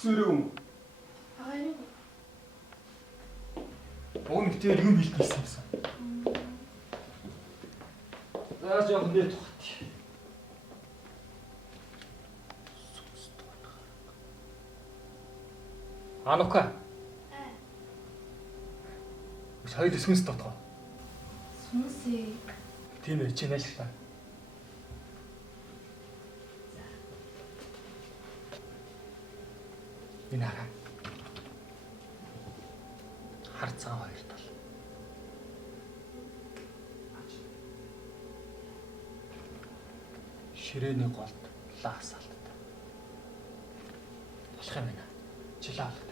Төгсөөрөө юм. Агай. Уг нь тэр юм бэлдсэн юмсан. За жоохон дээр тухат. Анука. Сая дэсгэнс дотоо. Сүнсээ. Тийм ээ, чи нааштай. Энэ хараа. Харцаа хоёр тал. Ширээний голд лаас алдаа. Болох юм байна. Жилаа алдаа.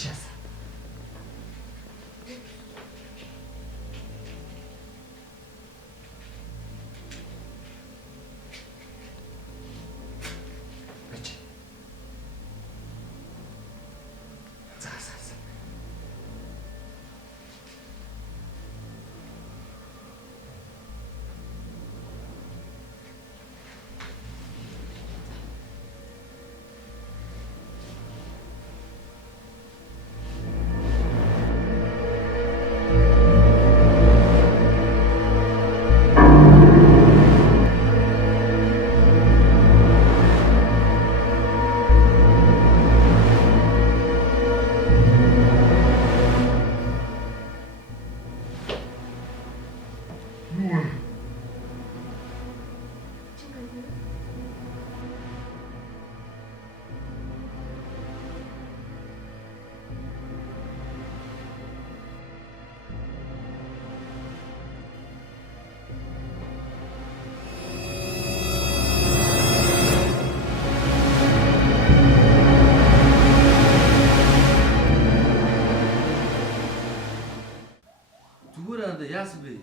Сейчас. Бич. За. Зүгээр анда яасан бэ?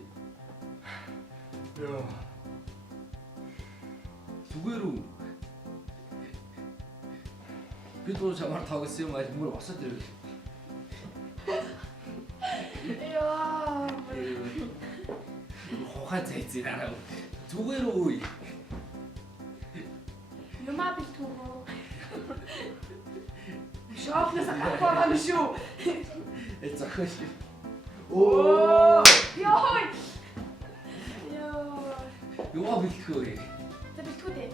Яа. Зүгээр үү? Би дуу чамаар тоглосон юм аа мөр босоод ирвэл. Яа. Хохаа зайцээ дараа. Зүгээр үү? Юмаа бэлтгүү. Шофнес ахаа шүү. Зохиош. Оо. Яа. Юу бэлтгэв вэ? За бэлтгүү дээ.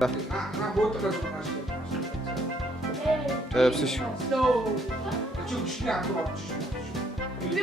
На бодоход маш. Все. Чи гүшний ангуу болчих.